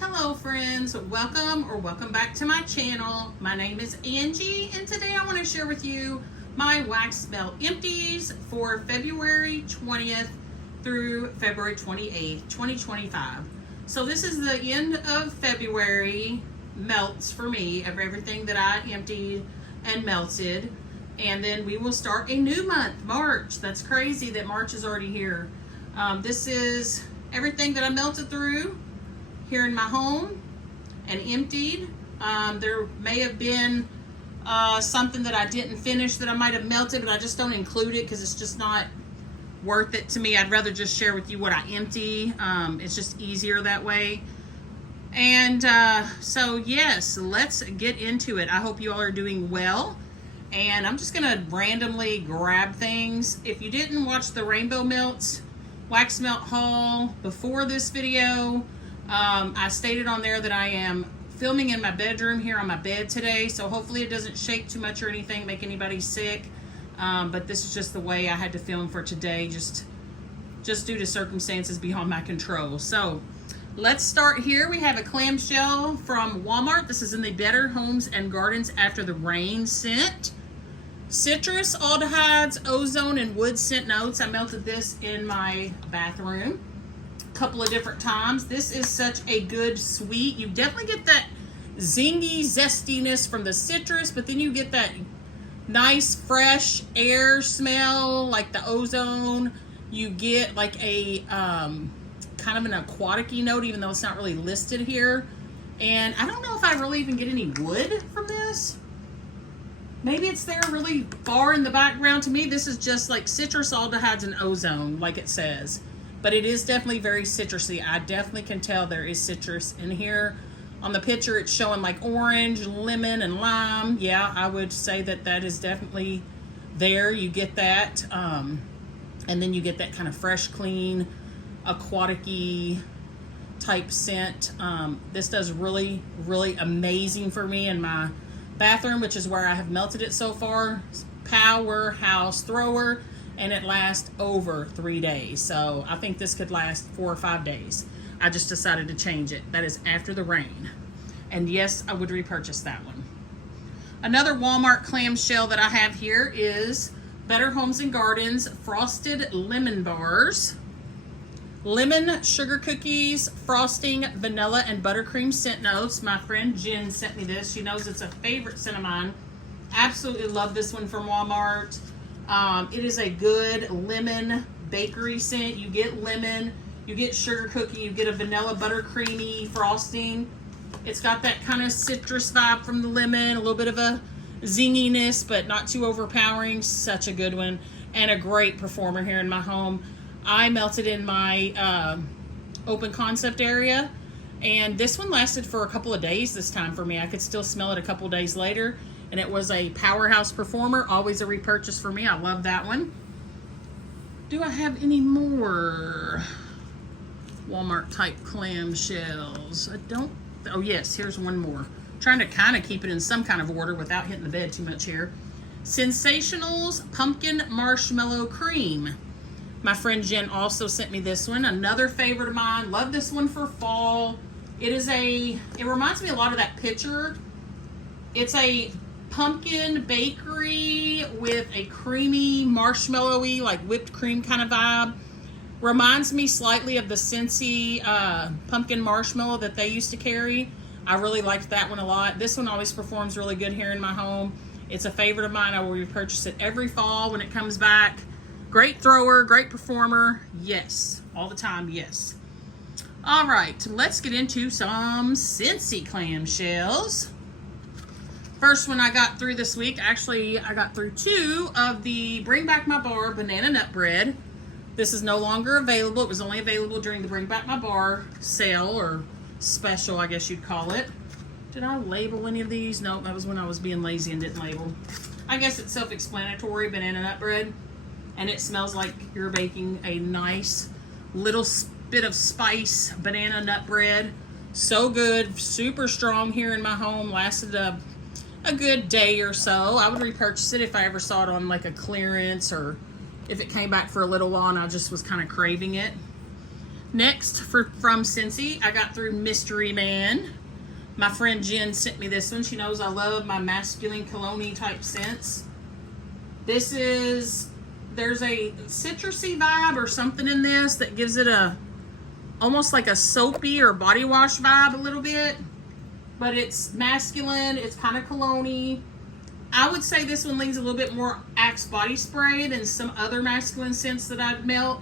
Hello friends, welcome back to my channel. My name is Angie and today I want to share with you my wax melt empties for February 20th through February 28th, 2025. So this is the end of February melts for me of everything that I emptied and melted. And then we will start a new month, March. That's crazy that March is already here. This is everything that I melted through here in my home and emptied. There may have been something that I didn't finish that I might have melted, but I just don't include it because it's just not worth it to me. I'd rather just share with you what I empty. It's just easier that way. And so yes, let's get into it. I hope you all are doing well. And I'm just gonna randomly grab things. If you didn't watch the Rainbow Melts wax melt haul before this video, I stated on there that I am filming in my bedroom here on my bed today, so hopefully it doesn't shake too much or anything, make anybody sick. But this is just the way I had to film for today, just due to circumstances beyond my control. So let's start here. We have a clamshell from Walmart. This is in the Better Homes and Gardens After the Rain scent. Citrus, aldehydes, ozone, and wood scent notes. I melted this in my bathroom couple of different times. This is such a good sweet. You definitely get that zingy zestiness from the citrus, but then you get that nice fresh air smell like the ozone. You get like a kind of an aquatic-y note, even though it's not really listed here. And I don't know if I really even get any wood from this. Maybe it's there really far in the background. To me, this is just like citrus, aldehydes, and ozone, like it says. But it is definitely very citrusy. I definitely can tell there is citrus in here. On the picture, it's showing like orange, lemon, and lime. Yeah, I would say that that is definitely there. You get that. And then you get that kind of fresh, clean, aquatic-y type scent. This does really, really amazing for me in my bathroom, which is where I have melted it so far. Powerhouse thrower. And it lasts over 3 days. So I think this could last 4 or 5 days. I just decided to change it. That is After the Rain. And yes, I would repurchase that one. Another Walmart clamshell that I have here is Better Homes and Gardens Frosted Lemon Bars. Lemon sugar cookies, frosting, vanilla, and buttercream scent notes. My friend Jen sent me this. She knows it's a favorite scent of mine. Absolutely love this one from Walmart. It is a good lemon bakery scent. You get lemon, you get sugar cookie, you get a vanilla buttercreamy frosting. It's got that kind of citrus vibe from the lemon, a little bit of a zinginess, but not too overpowering. Such a good one and a great performer here in my home. I melted in my open concept area, and this one lasted for a couple of days this time for me. I could still smell it a couple of days later. And it was a powerhouse performer, always a repurchase for me. I love that one. Do I have any more Walmart type clamshells? I don't. Oh yes, here's one more. I'm trying to kind of keep it in some kind of order without hitting the bed too much here. Sensationals Pumpkin Marshmallow Cream. My friend Jen also sent me this one. Another favorite of mine. Love this one for fall. It reminds me a lot of that picture. It's a pumpkin bakery with a creamy, marshmallowy, like whipped cream kind of vibe. Reminds me slightly of the Scentsy pumpkin marshmallow that they used to carry. I really liked that one a lot. This one always performs really good here in my home. It's a favorite of mine. I will repurchase it every fall when it comes back. Great thrower, great performer. Yes, all the time, yes. All right, let's get into some Scentsy clamshells. First one I got through this week, actually I got through 2 of the Bring Back My Bar Banana Nut Bread. This is no longer available. It was only available during the Bring Back My Bar sale or special, I guess you'd call it. Did I label any of these? No, that was when I was being lazy and didn't label. I guess it's self-explanatory, banana nut bread. And it smells like you're baking a nice little bit of spice banana nut bread. So good, super strong here in my home. Lasted a good day or so. I would repurchase it if I ever saw it on like a clearance or if it came back for a little while and I just was kind of craving it. Next, from Scentsy, I got through Mystery Man. My friend Jen sent me this one. She knows I love my masculine cologne type scents. This is, there's a citrusy vibe or something in this that gives it a, almost like a soapy or body wash vibe a little bit. But it's masculine, it's kind of cologne-y. I would say this one leans a little bit more Axe body spray than some other masculine scents that I'd melt.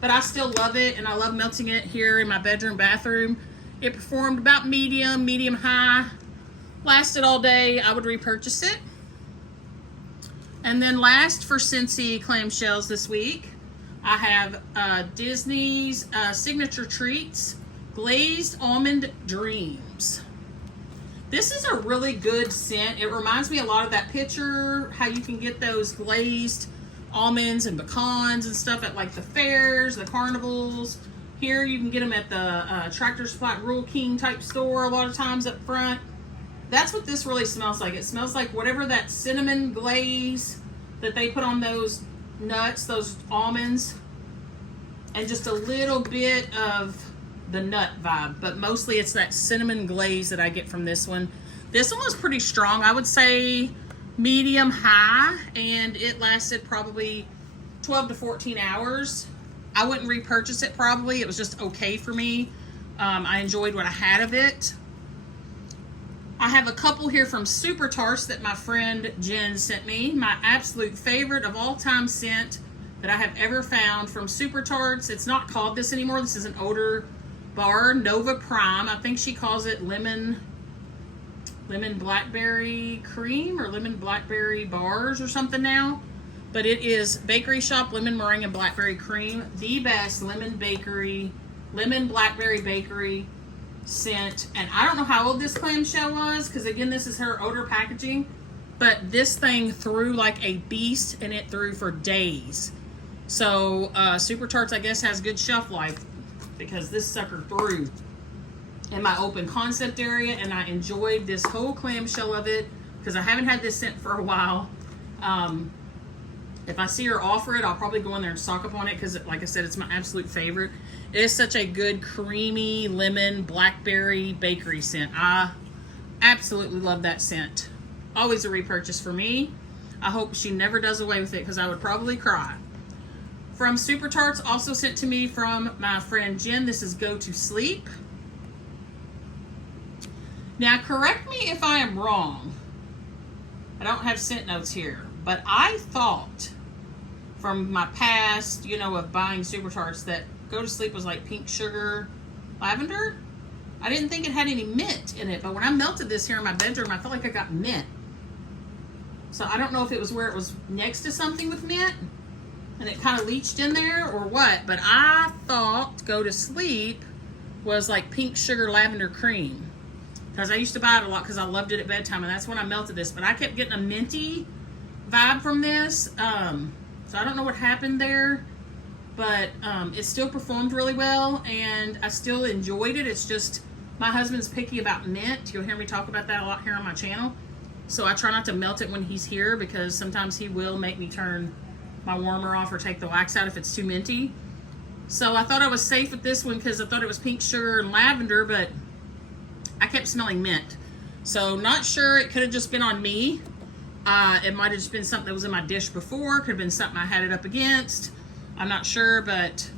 But I still love it, and I love melting it here in my bedroom, bathroom. It performed about medium, medium high. Lasted all day. I would repurchase it. And then last for Scentsy clamshells this week, I have Disney's Signature Treats Glazed Almond Dreams. This is a really good scent. It reminds me a lot of that picture, how you can get those glazed almonds and pecans and stuff at like the fairs, the carnivals. Here you can get them at the Tractor Supply Rural King type store a lot of times up front. That's what this really smells like. It smells like whatever that cinnamon glaze that they put on those nuts, those almonds, and just a little bit of the nut vibe, but mostly it's that cinnamon glaze that I get from this one. This one was pretty strong. I would say medium high, and it lasted probably 12 to 14 hours. I wouldn't repurchase it probably. It was just okay for me. I enjoyed what I had of it. I have a couple here from Super Tarts that my friend Jen sent me. My absolute favorite of all time scent that I have ever found from Super Tarts. It's not called this anymore. This is an older bar, Nova Prime. I think she calls it lemon blackberry cream or lemon blackberry bars or something now. But it is Bakery Shop lemon meringue and blackberry cream. The best lemon blackberry bakery scent. And I don't know how old this clamshell was, because again, this is her older packaging. But this thing threw like a beast, and it threw for days. So Super Tarts, I guess, has good shelf life, because this sucker threw in my open concept area, and I enjoyed this whole clamshell of it because I haven't had this scent for a while. If I see her offer it, I'll probably go in there and stock up on it because, like I said, it's my absolute favorite. It is such a good creamy lemon blackberry bakery scent. I absolutely love that scent. Always a repurchase for me. I hope she never does away with it because I would probably cry. From Super Tarts, also sent to me from my friend Jen, this is Go to Sleep. Now, correct me if I am wrong. I don't have scent notes here, but I thought from my past, of buying Super Tarts that Go to Sleep was like pink sugar lavender. I didn't think it had any mint in it, but when I melted this here in my bedroom, I felt like I got mint. So I don't know if it was where it was next to something with mint and it kind of leached in there or what, but I thought Go to Sleep was like pink sugar lavender cream, because I used to buy it a lot because I loved it at bedtime, and that's when I melted this. But I kept getting a minty vibe from this, so I don't know what happened there, but it still performed really well, and I still enjoyed it. It's just my husband's picky about mint. You'll hear me talk about that a lot here on my channel, so I try not to melt it when he's here, because sometimes he will make me turn my warmer off or take the wax out if it's too minty. So I thought I was safe with this one because I thought it was pink sugar and lavender, but I kept smelling mint. So not sure, it could have just been on me. It might have just been something that was in my dish before. Could have been something I had it up against. I'm not sure, but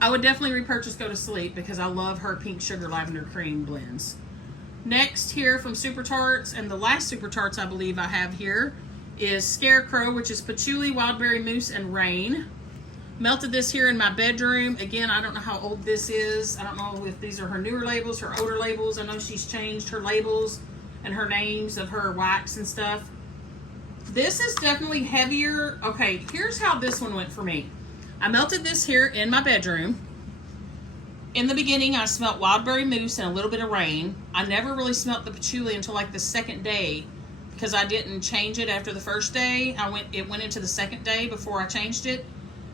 I would definitely repurchase Go to Sleep because I love her pink sugar lavender cream blends. Next here from Super Tarts, and the last Super Tarts I believe I have here, is Scarecrow, which is patchouli, wildberry mousse, and rain. Melted this here in my bedroom. Again, I don't know how old this is. I don't know if these are her newer labels, her older labels. I know she's changed her labels and her names of her wax and stuff. This is definitely heavier. Okay, here's how this one went for me. I melted this here in my bedroom. In the beginning, I smelled wildberry mousse and a little bit of rain. I never really smelled the patchouli until like the second day, because I didn't change it after the first day. It went into the second day before I changed it.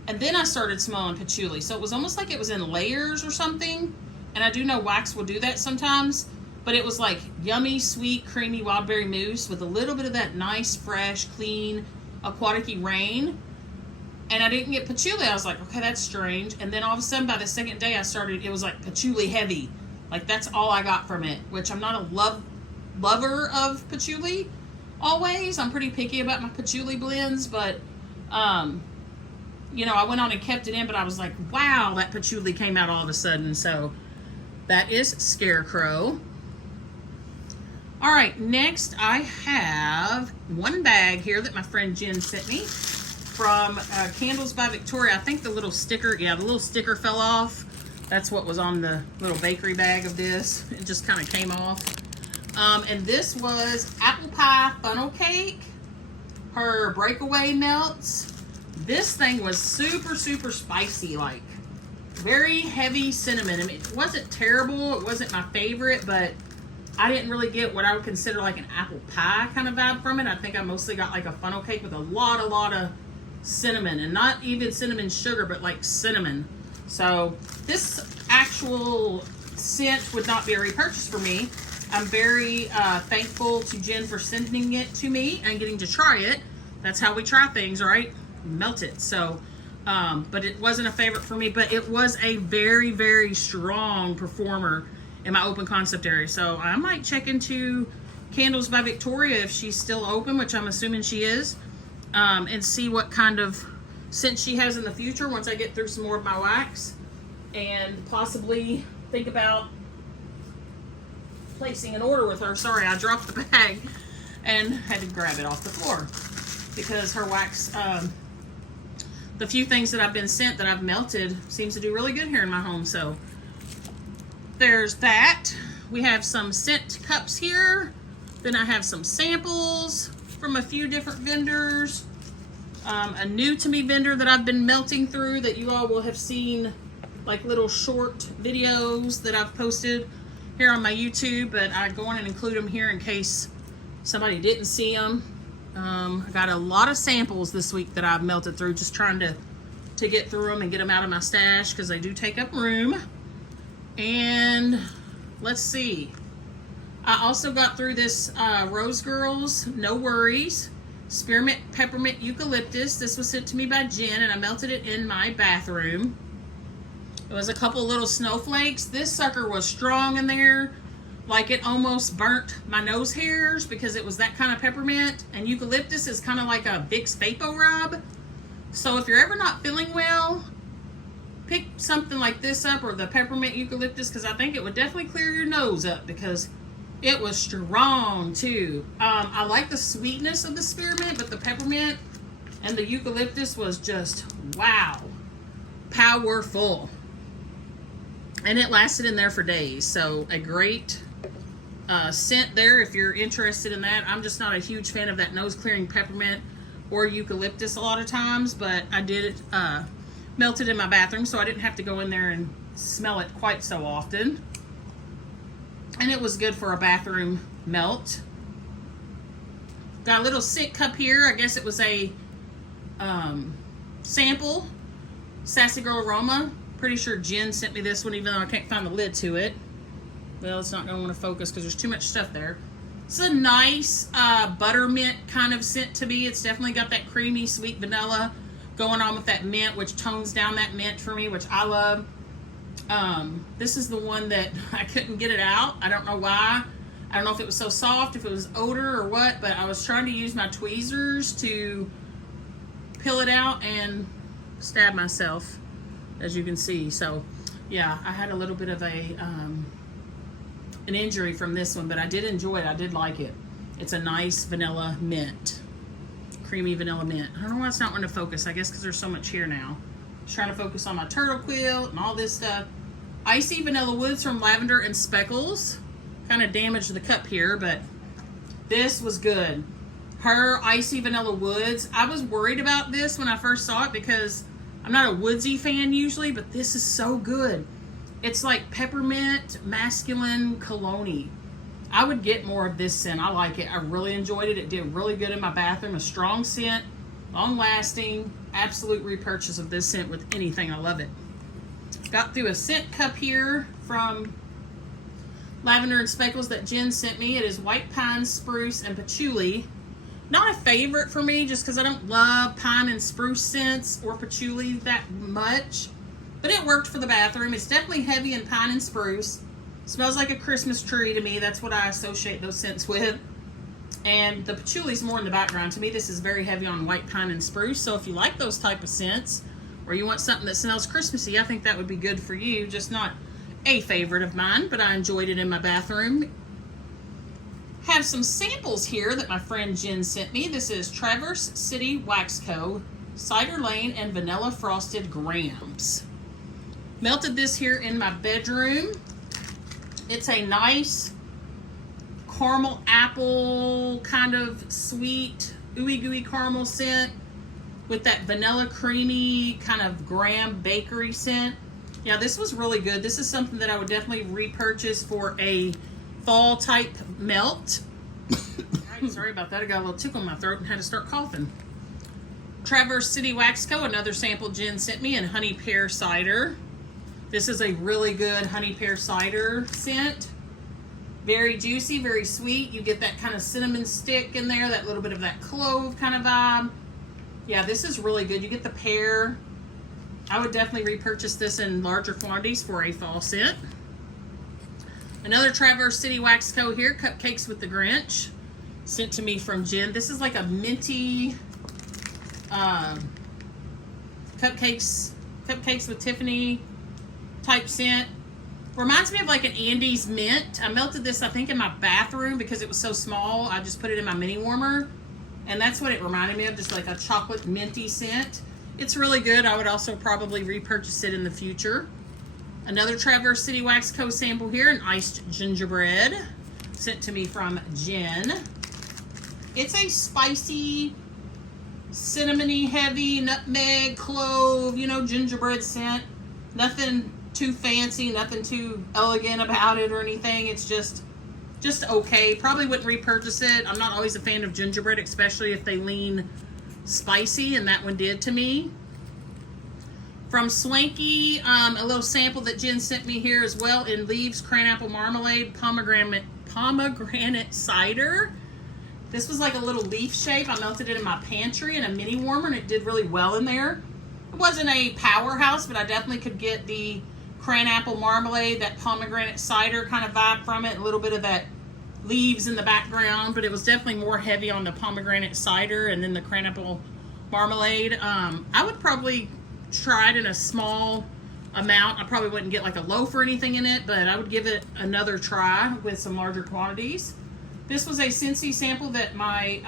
And then I started smelling patchouli. So it was almost like it was in layers or something. And I do know wax will do that sometimes. But it was like yummy, sweet, creamy wildberry mousse with a little bit of that nice, fresh, clean, aquatic-y rain. And I didn't get patchouli. I was like, okay, that's strange. And then all of a sudden, by the second day, it was like patchouli heavy. Like, that's all I got from it, which I'm not a lover of patchouli always. I'm pretty picky about my patchouli blends, but, you know, I went on and kept it in, but I was like, wow, that patchouli came out all of a sudden. So that is Scarecrow. All right, next I have one bag here that my friend Jen sent me from Candles by Victoria. I think the little sticker, the little sticker fell off. That's what was on the little bakery bag of this. It just kind of came off. And this was apple pie funnel cake, her breakaway melts. This thing was super, super spicy, like very heavy cinnamon. I mean, it wasn't terrible. It wasn't my favorite, but I didn't really get what I would consider like an apple pie kind of vibe from it. I think I mostly got like a funnel cake with a lot of cinnamon, and not even cinnamon sugar, but like cinnamon. So this actual scent would not be a repurchase for me. I'm very thankful to Jen for sending it to me and getting to try it. That's how we try things, right? Melt it. So, but it wasn't a favorite for me, but it was a very, very strong performer in my open concept area. So I might check into Candles by Victoria if she's still open, which I'm assuming she is. And see what kind of scent she has in the future once I get through some more of my wax, and possibly think about placing an order with her. Sorry, I dropped the bag and had to grab it off the floor because her wax, the few things that I've been sent that I've melted seems to do really good here in my home. So there's that. We have some scent cups here. Then I have some samples from a few different vendors. A new to me vendor that I've been melting through that you all will have seen, like little short videos that I've posted here on my YouTube, but I go on and include them here in case somebody didn't see them. I got a lot of samples this week that I've melted through, just trying to get through them and get them out of my stash because they do take up room. And let's see. I also got through this Rose Girls No Worries Spearmint Peppermint Eucalyptus. This was sent to me by Jen, and I melted it in my bathroom. It was a couple little snowflakes. This sucker was strong in there. Like, it almost burnt my nose hairs because it was that kind of peppermint. And eucalyptus is kind of like a Vicks Vapo Rub. So if you're ever not feeling well, pick something like this up, or the peppermint eucalyptus, because I think it would definitely clear your nose up because it was strong too. I like the sweetness of the spearmint, but the peppermint and the eucalyptus was just, wow, powerful. And it lasted in there for days. So a great scent there if you're interested in that. I'm just not a huge fan of that nose clearing peppermint or eucalyptus a lot of times, but I did melt it in my bathroom, so I didn't have to go in there and smell it quite so often. And it was good for a bathroom melt. Got a little scent cup here. I guess it was a sample. Sassy Girl Aroma. Pretty sure Jen sent me this one, even though I can't find the lid to it. Well, it's not going to want to focus because there's too much stuff there. It's a nice buttermint kind of scent to me. It's definitely got that creamy, sweet vanilla going on with that mint, which tones down that mint for me, which I love. This is the one that I couldn't get it out. I don't know why. I don't know if it was so soft, if it was odor or what, but I was trying to use my tweezers to peel it out and stab myself, as you can see. So yeah, I had a little bit of an injury from this one, but I did enjoy it. I did like it. It's a nice vanilla mint, creamy vanilla mint. I don't know why it's not wanting to focus. I guess because there's so much here now. Just trying to focus on my turtle quilt and all this stuff. Icy Vanilla Woods from Lavender and Speckles. Kind of damaged the cup here, but this was good. Her Icy Vanilla Woods. I was worried about this when I first saw it because I'm not a woodsy fan usually, but this is so good. It's like peppermint, masculine cologne. I would get more of this scent. I like it. I really enjoyed it. It did really good in my bathroom. A strong scent, long lasting, absolute repurchase of this scent with anything. I love it. Got through a scent cup here from Lavender and Speckles that Jen sent me. It is white pine, spruce, and patchouli. Not a favorite for me just because I don't love pine and spruce scents or patchouli that much. But it worked for the bathroom. It's definitely heavy in pine and spruce. Smells like a Christmas tree to me. That's what I associate those scents with. And the patchouli's more in the background. To me, this is very heavy on white pine and spruce. So if you like those type of scents, or you want something that smells Christmassy, I think that would be good for you. Just not a favorite of mine, but I enjoyed it in my bathroom. Have some samples here that my friend Jen sent me. This is Traverse City Wax Co. Cider Lane and Vanilla Frosted Grams. Melted this here in my bedroom. It's a nice caramel apple kind of sweet ooey gooey caramel scent with that vanilla creamy kind of graham bakery scent. Yeah, this was really good. This is something that I would definitely repurchase for a fall type melt. Sorry about that. I got a little tickle in my throat and had to start coughing. Traverse City Wax Co. Another sample Jen sent me in honey pear cider. This is a really good honey pear cider scent. Very juicy, very sweet. You get that kind of cinnamon stick in there, that little bit of that clove kind of vibe. Yeah, this is really good. You get the pear. I would definitely repurchase this in larger quantities for a fall scent. Another Traverse City Wax Co. here, Cupcakes with the Grinch, sent to me from Jen. This is like a minty cupcakes with Tiffany type scent. Reminds me of like an Andes mint. I melted this, I think, in my bathroom because it was so small. I just put it in my mini warmer, and that's what it reminded me of, just like a chocolate minty scent. It's really good. I would also probably repurchase it in the future. Another Traverse City Wax Co. sample here, an iced gingerbread, sent to me from Jen. It's a spicy, cinnamony, heavy, nutmeg, clove, you know, gingerbread scent. Nothing too fancy, nothing too elegant about it or anything. It's just okay. Probably wouldn't repurchase it. I'm not always a fan of gingerbread, especially if they lean spicy, and that one did to me. From Swanky, a little sample that Jen sent me here as well in Leaves Cranapple Marmalade Pomegranate Cider. This was like a little leaf shape. I melted it in my pantry in a mini warmer, and it did really well in there. It wasn't a powerhouse, but I definitely could get the cranapple marmalade, that pomegranate cider kind of vibe from it, a little bit of that leaves in the background, but it was definitely more heavy on the pomegranate cider and then the cranapple marmalade. I would probably try it in a small amount. I probably wouldn't get like a loaf or anything in it, but I would give it another try with some larger quantities. This was a Scentsy sample that my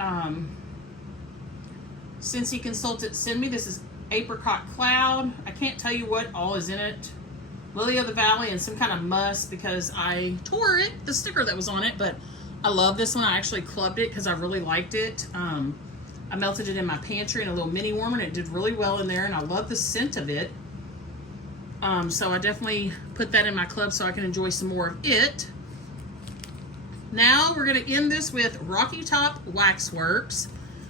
Scentsy consultant sent me. This is Apricot Cloud. I can't tell you what all is in it. Lily of the Valley and some kind of musk because I tore it, the sticker that was on it, but I love this one. I actually clubbed it because I really liked it. I melted it in my pantry in a little mini warmer, and it did really well in there, and I love the scent of it. So I definitely put that in my club so I can enjoy some more of it. Now we're going to end this with Rocky Top Waxworks.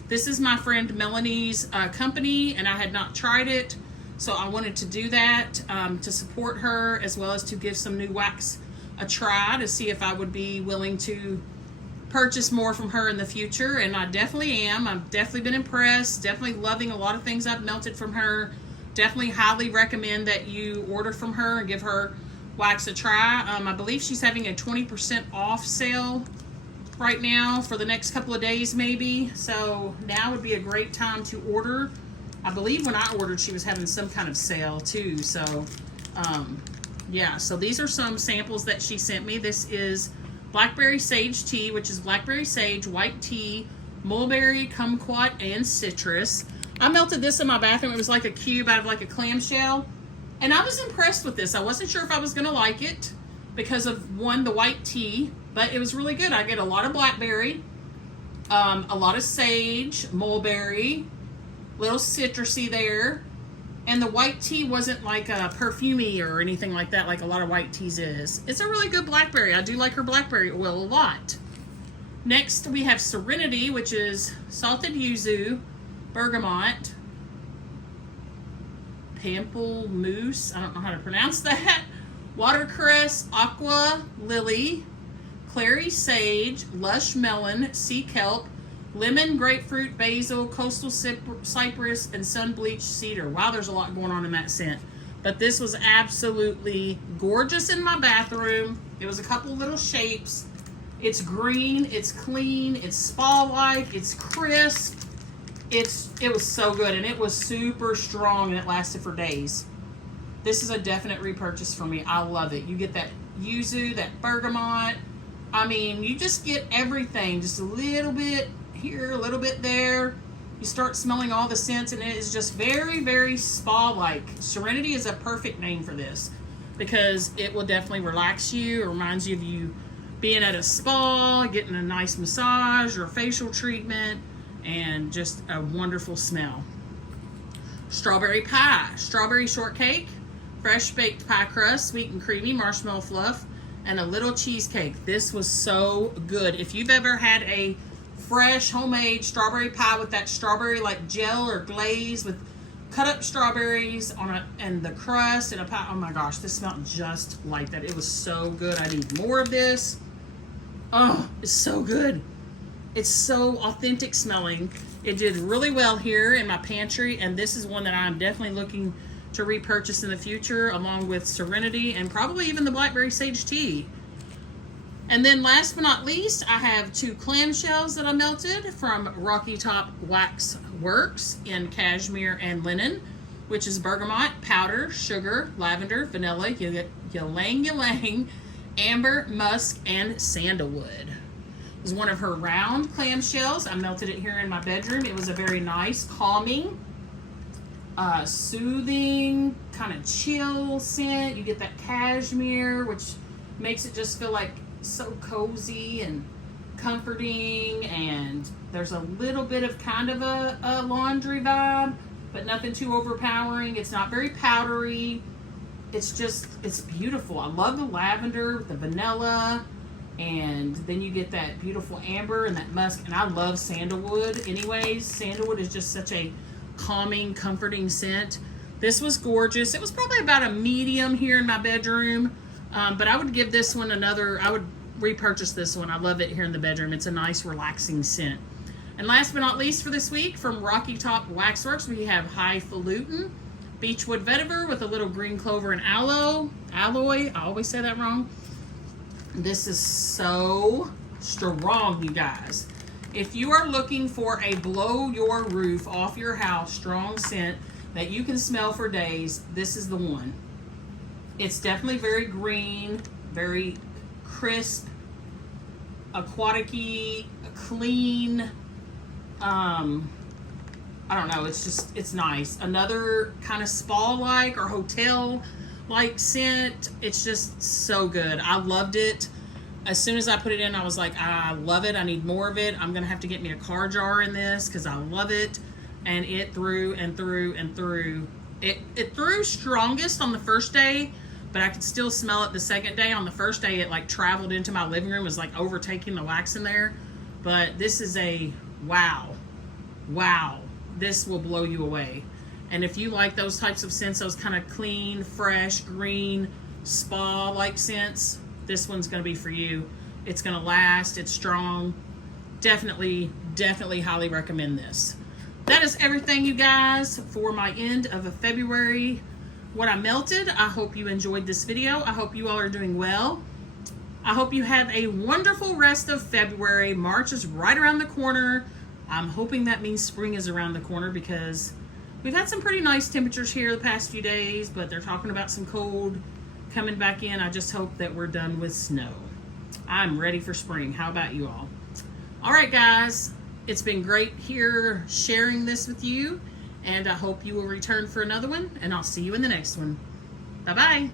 This is my friend Melanie's company, and I had not tried it, so I wanted to do that to support her, as well as to give some new wax a try to see if I would be willing to purchase more from her in the future, and I definitely am. I've definitely been impressed, definitely loving a lot of things I've melted from her. Definitely highly recommend that you order from her and give her wax a try. I believe she's having a 20% off sale right now for the next couple of days maybe, so now would be a great time to order. I believe when I ordered she was having some kind of sale too, so yeah, so these are some samples that she sent me. This is Blackberry Sage Tea, which is blackberry sage, white tea, mulberry, kumquat, and citrus. I melted this in my bathroom. It was like a cube out of like a clamshell, and I was impressed with this. I wasn't sure if I was gonna like it because of, one, the white tea, but it was really good. I get a lot of blackberry, a lot of sage, mulberry, little citrusy there, and the white tea wasn't like a perfumey or anything like that like a lot of white teas is. It's a really good blackberry. I do like her blackberry oil a lot. Next we have Serenity, which is salted yuzu, bergamot, pamplemousse, I don't know how to pronounce that, watercress, aqua lily, clary sage, lush melon, sea kelp, lemon, grapefruit, basil, coastal cypress, and sun-bleached cedar. Wow, there's a lot going on in that scent. But this was absolutely gorgeous in my bathroom. It was a couple little shapes. It's green, it's clean, it's spa-like, it's crisp. It was so good, and it was super strong, and it lasted for days. This is a definite repurchase for me. I love it. You get that yuzu, that bergamot. I mean, you just get everything. Just a little bit here, a little bit there. You start smelling all the scents, and it is just very, very spa-like. Serenity is a perfect name for this because it will definitely relax you. It reminds you of you being at a spa, getting a nice massage or a facial treatment, and just a wonderful smell. Strawberry pie, strawberry shortcake, fresh baked pie crust, sweet and creamy marshmallow fluff, and a little cheesecake. This was so good. If you've ever had a fresh homemade strawberry pie with that strawberry like gel or glaze with cut up strawberries on it and the crust and a pie, oh my gosh, this smelled just like that. It was so good. I need more of this. Oh, it's so good. It's so authentic smelling. It did really well here in my pantry, and this is one that I'm definitely looking to repurchase in the future, along with Serenity and probably even the Blackberry Sage Tea. And then last but not least, I have 2 clamshells that I melted from Rocky Top Wax Works in cashmere and linen, which is bergamot, powder, sugar, lavender, vanilla, ylang ylang, amber, musk, and sandalwood. It was one of her round clamshells. I melted it here in my bedroom. It was a very nice, calming, soothing, kind of chill scent. You get that cashmere, which makes it just feel like so cozy and comforting, and there's a little bit of kind of a laundry vibe, but nothing too overpowering. It's not very powdery. It's beautiful. I love the lavender, the vanilla, and then you get that beautiful amber and that musk, and I love sandalwood anyways. Sandalwood is just such a calming, comforting scent. This was gorgeous. It was probably about a medium here in my bedroom, but I would give this one I would repurchase this one. I love it here in the bedroom. It's a nice, relaxing scent. And last but not least for this week, from Rocky Top Waxworks, we have Highfalutin Beechwood Vetiver with a little green clover and alloy. I always say that wrong. This is so strong, you guys. If you are looking for a blow your roof off your house strong scent that you can smell for days, this is the one. It's definitely very green, very crisp, aquatic-y, clean. I don't know, it's nice. Another kind of spa-like or hotel-like scent. It's just so good. I loved it. As soon as I put it in, I was like, I love it. I need more of it. I'm going to have to get me a car jar in this because I love it. And it threw and threw and threw. It threw strongest on the first day, but I could still smell it the second day. On the first day, it like traveled into my living room. It was like overtaking the wax in there. But this is a wow. Wow. This will blow you away. And if you like those types of scents, those kind of clean, fresh, green, spa-like scents, this one's going to be for you. It's going to last. It's strong. Definitely highly recommend this. That is everything, you guys, for my end of a February what I melted. I hope you enjoyed this video. I hope you all are doing well. I hope you have a wonderful rest of February. March is right around the corner. I'm hoping that means spring is around the corner because we've had some pretty nice temperatures here the past few days, but they're talking about some cold coming back in. I just hope that we're done with snow. I'm ready for spring. How about you all? All right, guys. It's been great here sharing this with you, and I hope you will return for another one, and I'll see you in the next one. Bye-bye.